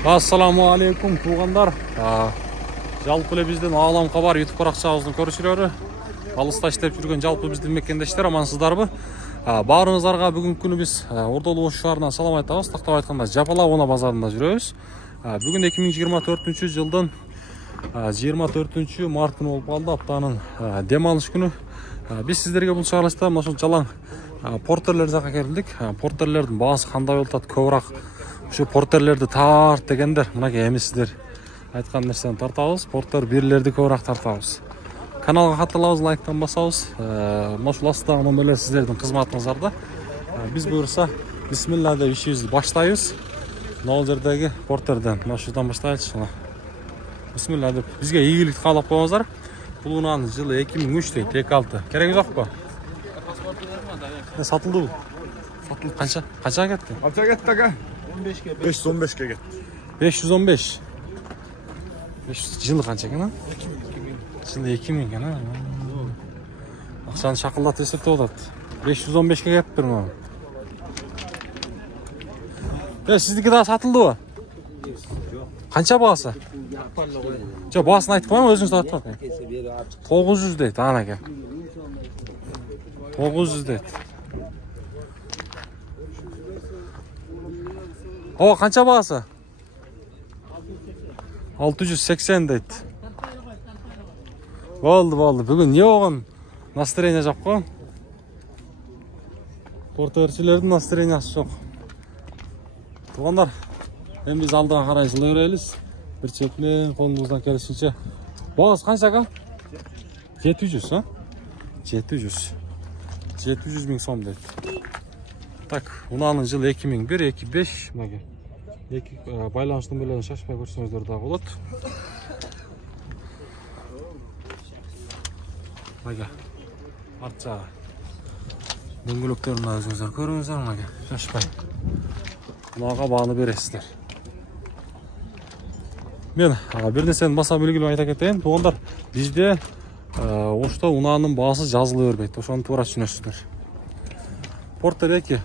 Assalamu alaikum туғандар. Жалпы эле биздин Аалам Кабар YouTube баракчабыздын көрүүчүлөрү, алыста иштеп жүргөн жалпы биздин мекендештер амансыздарбы? Баарыңыздарга бүгүнкү күнү биз Ордолуу Ош шаарынан салам айтабыз. Тактап айтканда Жапалабона базарында жүрөбүз. Бүгүн 2024 жылдын 24 марты болуп калды, аптанын дем алыш күнү. Биз сиздерге бул чыгарылышта ошол жалаң портерлер жака келдик. Портерлердин баасы кандай болуп атат, көбүрөөк şu porterlerdi tart degендер, мынакей эми сиздер айткан нерсени тартабыз. Портер бирлерди көбүрөөк тартабыз. Каналга катталабыз, лайктан басабыз. Ошол астагы эле сиздердин кызматыңыздарда. Биз буюрса бисмилла деп ишибизди баштайбыз. Могул жердеги портерден, ушудан баштайлычы. Бисмилла деп бизге ийгилик каалап коюңуздар. Бул унаанын жылы 2003 дейт, 26. Кереги жокпу? Сатылды бул. Сатылып канча? Канча кетти? Канча кетти ага? 515'e gitti. 515. 500 жылы канча экен, а? Жылы 2000 экен, а? Акчаны шакылдатып эсептеп атат. 515 кепиптир мына. Сиздики да сатылдыбы? Канча баасы? Жок, баасын айтып коюңуз, өзүңүз айтып атат. 900 дейт, ана экен. 900 дейт. О, канча баасы? 680 дейт. Болду. Бүгүн не болгон? Настроение жок го? Портерчилердин настроениясы жок. Туугандар, эми биз алдыга карай жылай беребиз. Бир чекмен колумуздан келишинче. Баасы канча экен? 700, а? 700 миң сом дейт. Так, унаанын жылы 2001, 2005, мага. Байланыштын белен шашпай көрсөңүздөр да болот. Мага. Артча. Дөңгөлөктөрүн өзүңүздөр көрүңүздөр, мага. Шашпай. Мага бааны бересиздер. Мен бир нерсени баса белгилеп айта кетейин. Туугандар, бизде Ошто унаанын баасы жазылып бербейт. Ошону туура түшүнөсүздөр. Портер 2.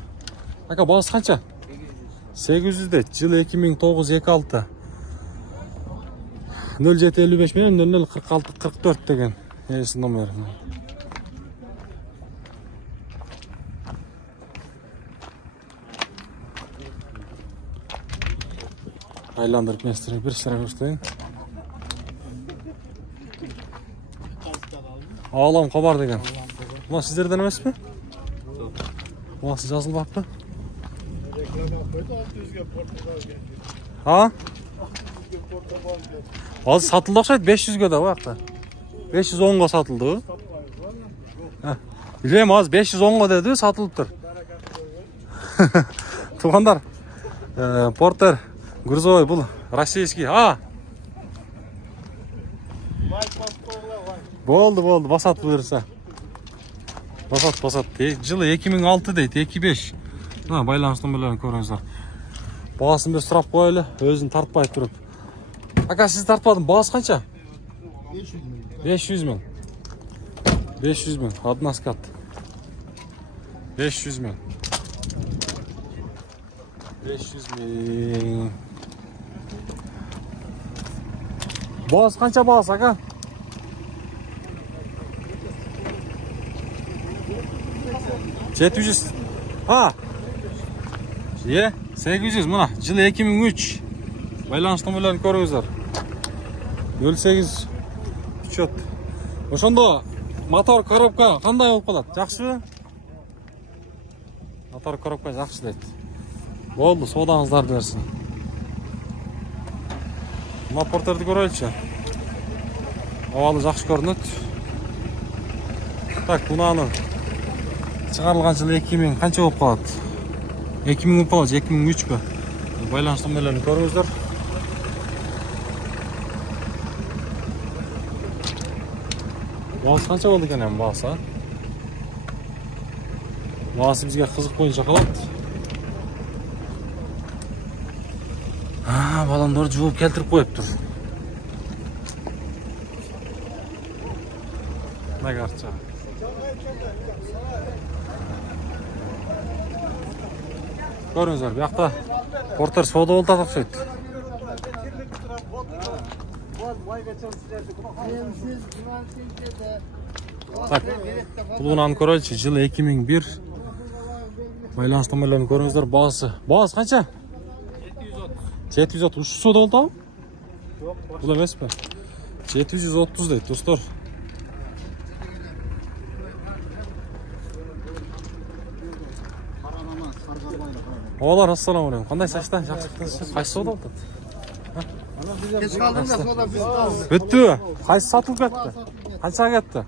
Ака, баасы канча? 800 дейт. Жылы 2009-26. 0755 менен 004644 деген эси номер. Айландырып местер бир сыра көрсөтөйүн. Аалам Кабар деген. Мына сиздерден эмеспи? Баасы жазылбаппы? Ha? Az satıldı okşaydı 500'e de vakti. 510'a satıldı. Bileyim az 510'a dedi satılıptır. Tuğanlar. Porter Грузовой был российский. Ha? Болду. Басат бұйырса. Басат. Жылы 2006 дейт, 2005. Байланыштын белен көрүңүздөр. Баасын бир сурап коелу, өзүн тартпай туруп. Ака, сиз тартпадың, баасы канча? 500 миң. 500 миң, одна скат. 500 миң. 500 миң. Баасы канча баасы, ака? 700. Ha? 800 мына, жылы 2003. Байланыштын белен көрүңүздөр. 08 учет. Ошондо мотор коробка кандай болуп калат? Жакшыбы? Мотор коробка жакшы дейт. Болду, соодаңыздар берсин. Мына портерди көрөлүчү. Абалы жакшы көрүнөт. Так, унаанын чыгарылган жылы 2000 канча болуп калат? 2000 болуп калат, 2003 бе? Байланыштын белен көрүңүздөр. Баасы канча болду экен эми баасы? Баасы бизге кызык боюнча калат. Балондорду жууп келтирип коюптур. Нагарча. Көрүңүздөр, биякта Портер соода болуп атат окшойт. Так, Bulgunan Korolchi жылы 2001. Байланыс номерлерін көріңіздер. Бағасы қанша? 730. Уші сода болды ау? Бұл емес пе? 730 дейді, достар. Олар, ассаламу алейкум. Қандай сашта? Жақсылықтыңыз? Қайсы сода болды? Geç kaldım da sonra biz kaldık. Бітті. Қайсы сатылып кетті? Қанша кетті?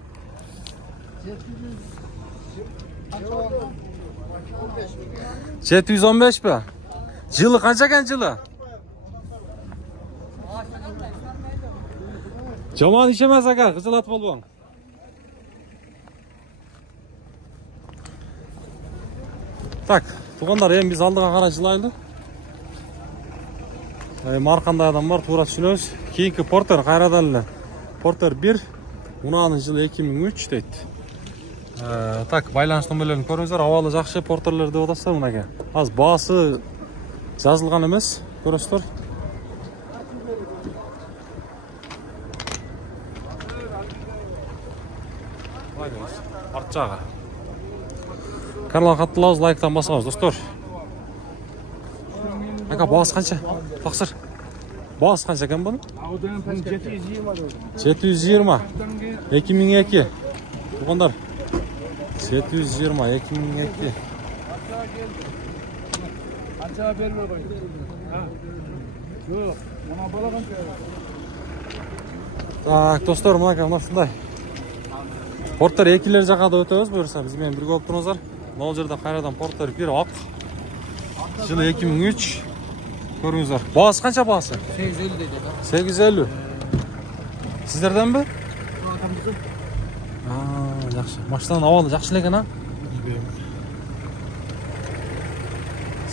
715 be. Жылы қанша екен жылы? Жаман іш емес аға, қызылат болбаң. Так, туғандар, ең біз алдыға қара жылайлы. Марқандай адам бар, тура түсінеміз. Кейінгі Портер қайрадалылы. Портер 1, мұнаның жылы 2003 дейді. Так, байланыс номерлерін көріңіздер. Авалы жақшы Портерлер деп отасыздар мұнаға. Аз басы жазылған емес, көресіздер. Арт жағы. Каналға қаттылауыз, лайктан басыңыз, достар. Аға, басы қанша? Тақсыр. Басы қанша екен бұның? 720. 2002. Бұғандар. 720, 2002. Так, достар, мұна шындай. Порттар екілер жақада өтеміз, бұйырса бізмен бірге болып тұрыңыздар. Ол жерде қайрадан порттар 1 ақ. Жылы 2003. Көріңіздер. Бағасы қанша бағасы? 850 dedi. 850. Сіздерден бе? Жақсы. Машинаның авалы жақсы екен, а?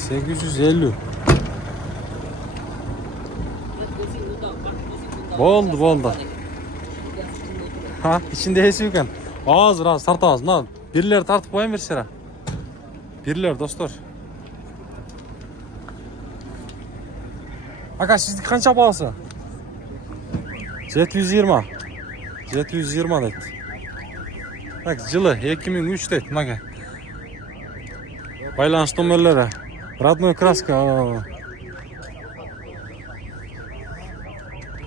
850. Болды. Ha, içinde esi екен. Az тартамыз. Мына бірлер тартып қояйын берсера. Бірлер, достар. Ака, сіздік қанша бағасы? 720. 720 дейді. Так, жылы 2003 дейді, мұнаға. Байланыс номерлері. Родной краска.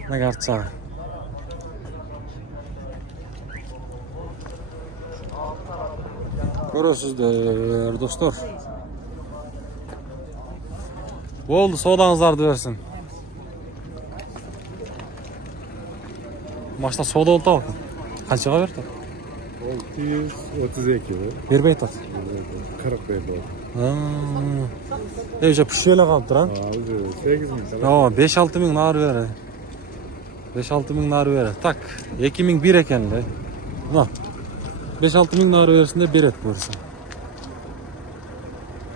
Мұнаға артсаға. Көресіздер, достар. Болды, содаңыздарды берсін. Машина сода oldu ау. Қаншаға берді? 632. Бербей тат. 45 болды. Уже пүшелі қалып тұр, а? 8.000. 5-6 мың нары бері. 5-6 мың нары бері. Так, 2001 екен. 5-6 мың нары берісінде береді көрсін.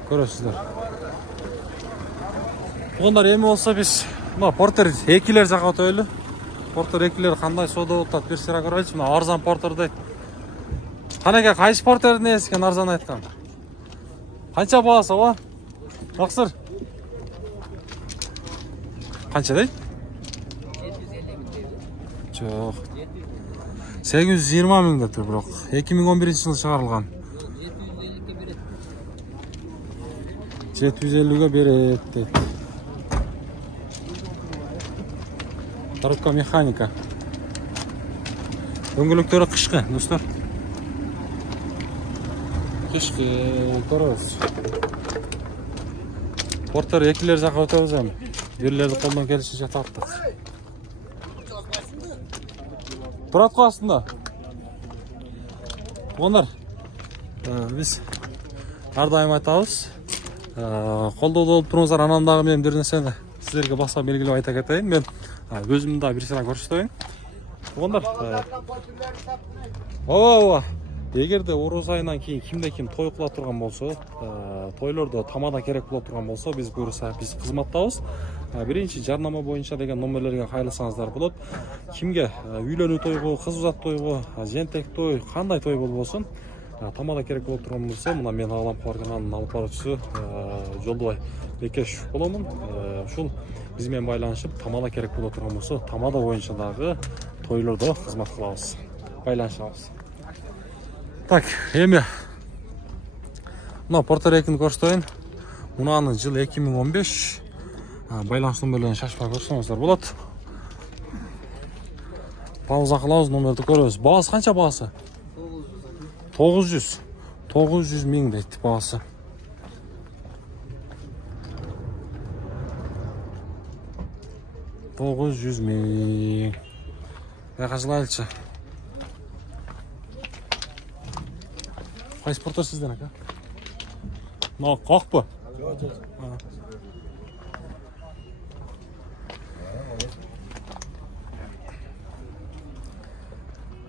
Көресіздер. Бұғындар емі болса біз Портер екілер жақа өтөйлі. Портер екілер қандай сода өтат берсера көрейді. Арзан Портер дейді. Қанеке, қайсы Портердің есікен арзан айтқан? Қанша бағасы оға? Жақсыр. Қанша дейді? 750 жоқ. 820 мың деп тұр бірақ. 2011 жылы шығарылған. 750-ге береді дейді. Коробка механика. Дөңгелектері қышқы, достар. Қышқы, көріңіз. Порттар екілер жаққа өтеміз әм. Бірлерді қолдан келісінше тарттық. Тұрат қасында. Ондар, біз әрдайым айтамыз. Қолдау болып тұрыңыздар, анамдағы мен бір нәрсені сіздерге басқа белгілеп айта кетейін. Мен өзімді бір сіран көрсетейін. Ондар, егерде оруз айынан кейін кімде-кім той қыла тұрған болса, тойларды тамада керек қыла тұрған болса, біз көріса, біз қызматтауыз. Бірінші жарнама бойынша деген номерлерге қайлысаңыздар болады. Кімге үйлену тойғы, қыз ұзат тойғы, жентек той, қандай той бол болсын, тамада керек болып тұрған болса, мұна мен ағалам қуар каналының алып барушысы Жолдыбай Бекеш боламын. Ушул биз менен байланышып, тамада керек боло турган болсо, тамада боюнча дагы тойлордо кызмат кылабыз. Байланышабыз. Так, эми мына порторекин көрсөтөйүн. Мунанын жылы 2015. Байланыш номерлерин шашпай көрсөңүздөр болот. Пауза кылабыз, номерди көрөбүз. Баасы канча баасы? 900. 900 миң дейт баасы. $900.000. Кайчылайлычы. Кайсы портор сизден ака? Мына какпы?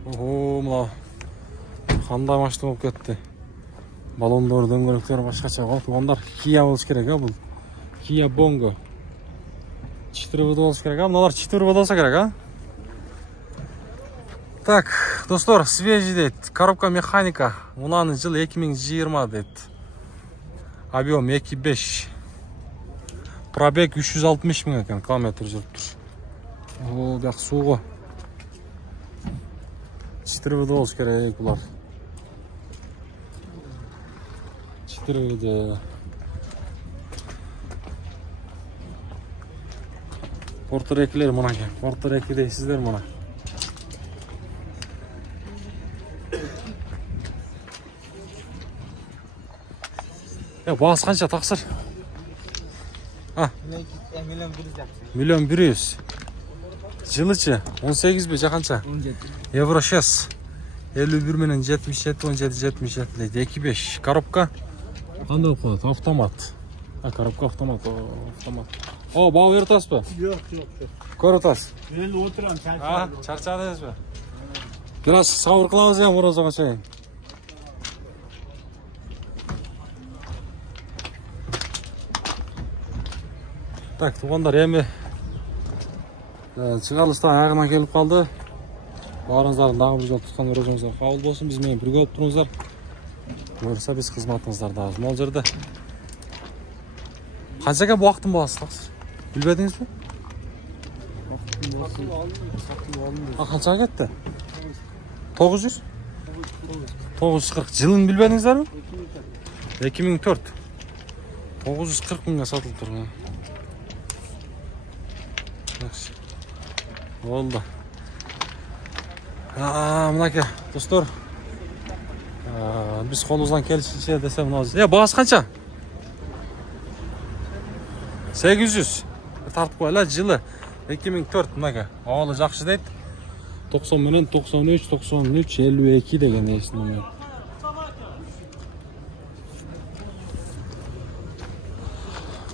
Ого, мына кандай машина болуп кетти. Балондор, дөңгөлөктөр башкача калып тургандар. Kia болуш керек а бул. Kia Bongo. 4 болуш керек а? Мыналар 4 болсо керек а? Так, достор, свежий дейт. Коробка механика. Мунанын жылы 2020 дейт. Объем 2.5. Пробег 360 миң экен, километр жүрүп тур. О, бияк суго. 4 болуш керек булар. 4 порторекилер мына экен. Портореки дейсиздер мына. Баасы канча таксыр? Миллион 100. Жылычы 18 же канча? Евро 6. 51 менен 77, 17, 77 дейт. 2.5. Коробка кандай болуп калат? Автомат. Коробка автомат. О, баа берип атасызбы? Yok. Көрүп атасыз? Ben oturam, çarşı. Чарчадыңызбы? Бираз сабыр кылабыз я морозого чейин. Так, туугандар, эми чыгарылыштын аягына келип калды. Баарыңыздардын дагы бир жолу туткан өрөзүңүзгө кабыл болсун. Биз менен бирге болуп туруңуздар. Буюрса биз кызматыңыздар дагы могул жерде. Канчага бу убакыттын баасы таксыр? Билбедиңизби? Канчага кетти? 900? 940. Жылын билбедиңиздерби? 2004. 940 миңге сатылып тур. Oldu. Mınaki dostlar. Biz kolumuzdan kelişince desem nazır. Ya bağız kança? 800. Tartıp koyla жылы 2004 mınaki. Ağalı жақшы deydi. 90 menen 93, 93, 52 деген есін номер.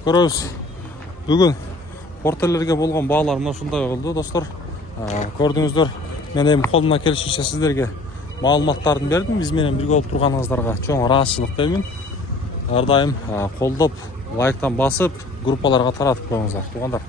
Көрөбүз. Бүгін портерлерге болгон баалар мына ушундай болду достор. Көрдүңүздөр, мен эми колумдан келишинче сиздерге маалыматтарын бердим. Биз менен бирге болуп турганыңыздарга чоң ыраазычылык деймин. Ар дайым колдоп, лайктан басып, группаларга таратып коюңуздар, туугандар.